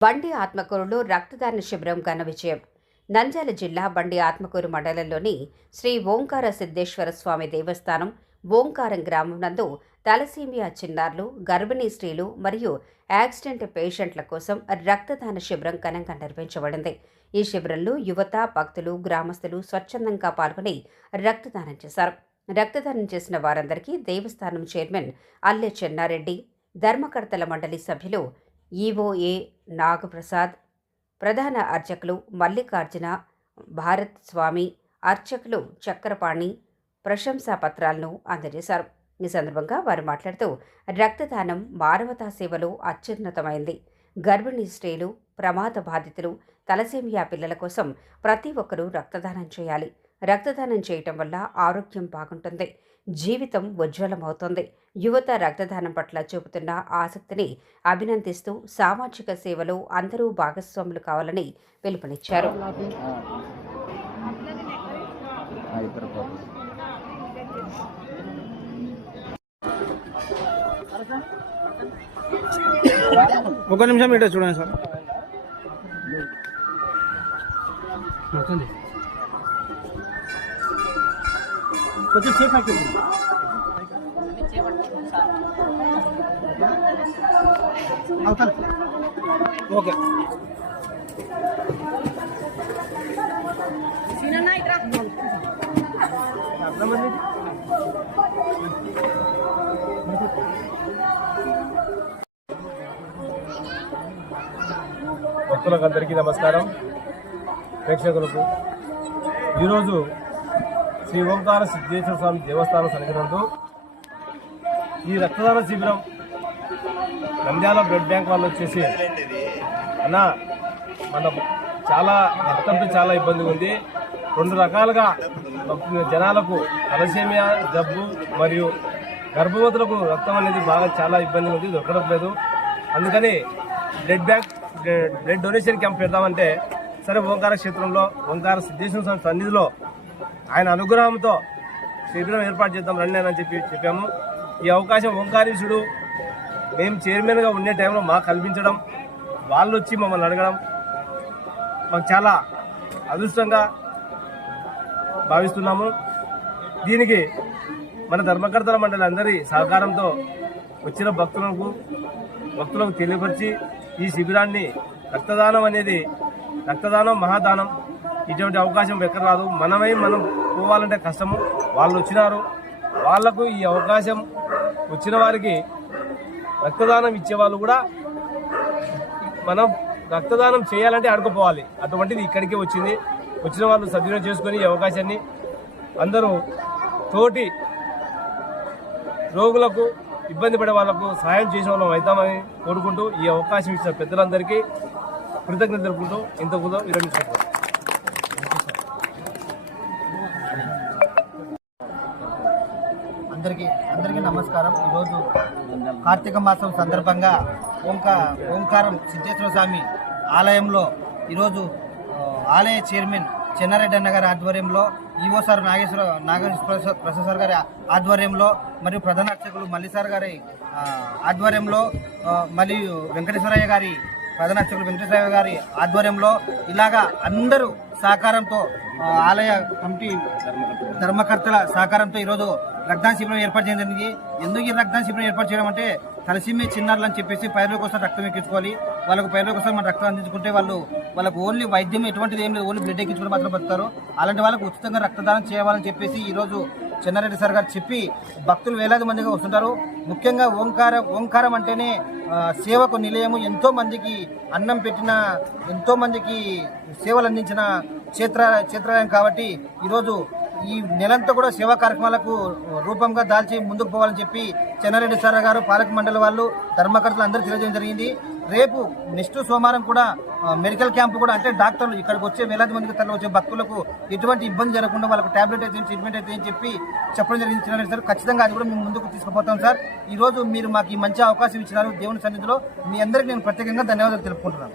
బండి ఆత్మకూరులో రక్తదాన శిబిరం ఘన విజయం. నంద్యాల జిల్లా బండి ఆత్మకూరు మండలంలోని శ్రీ ఓంకార సిద్ధేశ్వర స్వామి దేవస్థానం ఓంకారం గ్రామం నందు తలసీమియా చిన్నారులు గర్భిణీ స్త్రీలు మరియు యాక్సిడెంట్ పేషెంట్ల కోసం రక్తదాన శిబిరం ఘనంగా నిర్వహించబడింది. ఈ శిబిరంలో యువత భక్తులు గ్రామస్తులు స్వచ్ఛందంగా పాల్గొని రక్తదానం చేశారు. రక్తదానం చేసిన వారందరికీ దేవస్థానం చైర్మన్ అల్లె చెన్నారెడ్డి ధర్మకర్తల మండలి సభ్యులు ఈఓఏ నాగప్రసాద్ ప్రధాన అర్చకులు మల్లికార్జున భారత్ స్వామి అర్చకులు చక్రపాణి ప్రశంసా పత్రాలను అందజేశారు. ఈ సందర్భంగా వారు మాట్లాడుతూ రక్తదానం మానవతా సేవలో అత్యున్నతమైంది. గర్భిణీ స్త్రీలు ప్రమాద బాధితులు తలసేమియా పిల్లల కోసం ప్రతి ఒక్కరూ రక్తదానం చేయాలి. రక్తదానం చేయటం వల్ల ఆరోగ్యం బాగుంటుంది. జీవితం ఉజ్వలమవుతుంది. యువత రక్తదానం పట్ల చూపుతున్న ఆసక్తిని అభినందిస్తూ సామాజిక సేవలో అందరూ భాగస్వాములు కావాలని పిలుపునిచ్చారు. ఒక నిమిషం ఇటే చూడండి సార్. కొంచెం సేఫ్ అవుతుంది అవుతాను ఓకే. భక్తులకు అందరికీ నమస్కారం. ప్రేక్షకులకు. ఈరోజు శ్రీ ఓంకార సిద్ధేశ్వర స్వామి దేవస్థానం సన్నిధినందు ఈ రక్తదాన శిబిరం నంద్యాల బ్లడ్ బ్యాంక్ వాళ్ళు వచ్చేసి అన్న మన చాలా రక్తంతో చాలా ఇబ్బందిగా ఉంది. రెండు రకాలుగా జనాలకు అలసేమియా జబ్బు మరియు గర్భవతులకు రక్తం అనేది బాగా చాలా ఇబ్బందిగా ఉంది. దొరకడం లేదు. అందుకని blood bank blood donation camp పెడదామంటే సరే ఓంకార క్షేత్రంలో ఓంకార సిద్ధేశ్వర స్వామి సన్నిధిలో ఆయన అనుగ్రహంతో శిబిరం ఏర్పాటు చేద్దాం రండి అని చెప్పి చెప్పాము. ఈ అవకాశం ఓంకారీశుడు మేము చైర్మన్గా ఉండే టైంలో మాకు కల్పించడం వాళ్ళు వచ్చి మమ్మల్ని అడగడం మాకు చాలా అదృష్టంగా భావిస్తున్నాము. దీనికి మన ధర్మకర్తల మండలి అందరి సహకారంతో వచ్చిన భక్తులకు భక్తులకు తెలియపరిచి ఈ శిబిరాన్ని రక్తదానం అనేది రక్తదానం మహాదానం ఇటువంటి అవకాశం ఎక్కడ రాదు. మనమై మనం పోవాలంటే కష్టము. వాళ్ళు వచ్చినారు. వాళ్ళకు ఈ అవకాశం వచ్చిన వారికి రక్తదానం ఇచ్చే వాళ్ళు కూడా మనం రక్తదానం చేయాలంటే అడుగుపోవాలి అటువంటిది ఇక్కడికే వచ్చింది. వచ్చిన వాళ్ళు సద్వినియోగం చేసుకుని ఈ అవకాశాన్ని అందరూ తోటి రోగులకు ఇబ్బంది పడే వాళ్ళకు సహాయం చేసే వాళ్ళం అవుతామని కోరుకుంటూ ఈ అవకాశం ఇచ్చిన పెద్దలందరికీ కృతజ్ఞత తెలుపుకుంటూ ఇంత విరమించుకుంటాం అందరికీ అందరికీ నమస్కారం. ఈరోజు కార్తీక మాసం సందర్భంగా ఓంకా ఓంకారం సిద్ధేశ్వర స్వామి ఆలయంలో ఈరోజు ఆలయ చైర్మన్ చెన్నారెడ్డి అన్న గారి ఆధ్వర్యంలో EO sir Nageswara Nageswara Prasad sir గారి ఆధ్వర్యంలో మరియు ప్రధాన అర్చకులు మల్లిసార్ గారి ఆధ్వర్యంలో మరియు వెంకటేశ్వరయ్య గారి ప్రధాన అర్చకులు వెంకటేశ్వరయ్య గారి ఆధ్వర్యంలో ఇలాగా అందరూ సహకారంతో ఆలయ కమిటీ ధర్మకర్తల సహకారంతో ఈరోజు రక్తదాన శిబిరం ఏర్పాటు చేయడం జరిగింది. ఎందుకు ఈ రక్తదాన శిబిరం ఏర్పాటు చేయడం అంటే తలసీమే చిన్నారులు అని చెప్పేసి పైరుల కోసం రక్తం ఎక్కించుకోవాలి. వాళ్ళకు పైరుల కోసం మన రక్తం అందించుకుంటే వాళ్ళు వాళ్ళకు ఓన్లీ వైద్యం ఎటువంటిది ఏం లేదు ఓన్లీ బ్లడ్ ఎక్కించుకుని మాత్రం బతుకుతారు. అలాంటి వాళ్ళకు ఉచితంగా రక్తదానం చేయాలని చెప్పేసి ఈరోజు చెన్నారెడ్డి సార్ గారు చెప్పి భక్తులు వేలాది మందిగా వస్తుంటారు. ముఖ్యంగా ఓంకార ఓంకారం అంటేనే సేవకు నిలయము. ఎంతో మందికి అన్నం పెట్టిన ఎంతో మందికి సేవలు అందించిన క్షేత్ర క్షేత్రాలయం కాబట్టి ఈరోజు ఈ నెలంతా కూడా సేవా కార్యక్రమాలకు రూపంగా దాల్చి ముందుకు పోవాలని చెప్పి చెన్నారెడ్డి సార్ గారు పాలక మండలి వాళ్ళు ధర్మకర్తలు అందరూ తెలియజేయడం జరిగింది. రేపు నెక్స్ట్ సోమవారం కూడా మెడికల్ క్యాంప్ కూడా అంటే డాక్టర్లు ఇక్కడికి వచ్చే వేలాది మందికి తరలి వచ్చే భక్తులకు ఎటువంటి ఇబ్బంది జరగకుండా వాళ్ళకి టాబ్లెట్ అయితే ట్రీట్మెంట్ అయితే అని చెప్పి చెప్పడం జరిగింది సార్. ఖచ్చితంగా అది కూడా మేము ముందుకు తీసుకుపోతాం సార్. ఈరోజు మీరు మాకు ఈ మంచి అవకాశం ఇచ్చినారు దేవుని సన్నిధిలో. మీ అందరికీ నేను ప్రత్యేకంగా ధన్యవాదాలు తెలుపుకుంటున్నాను.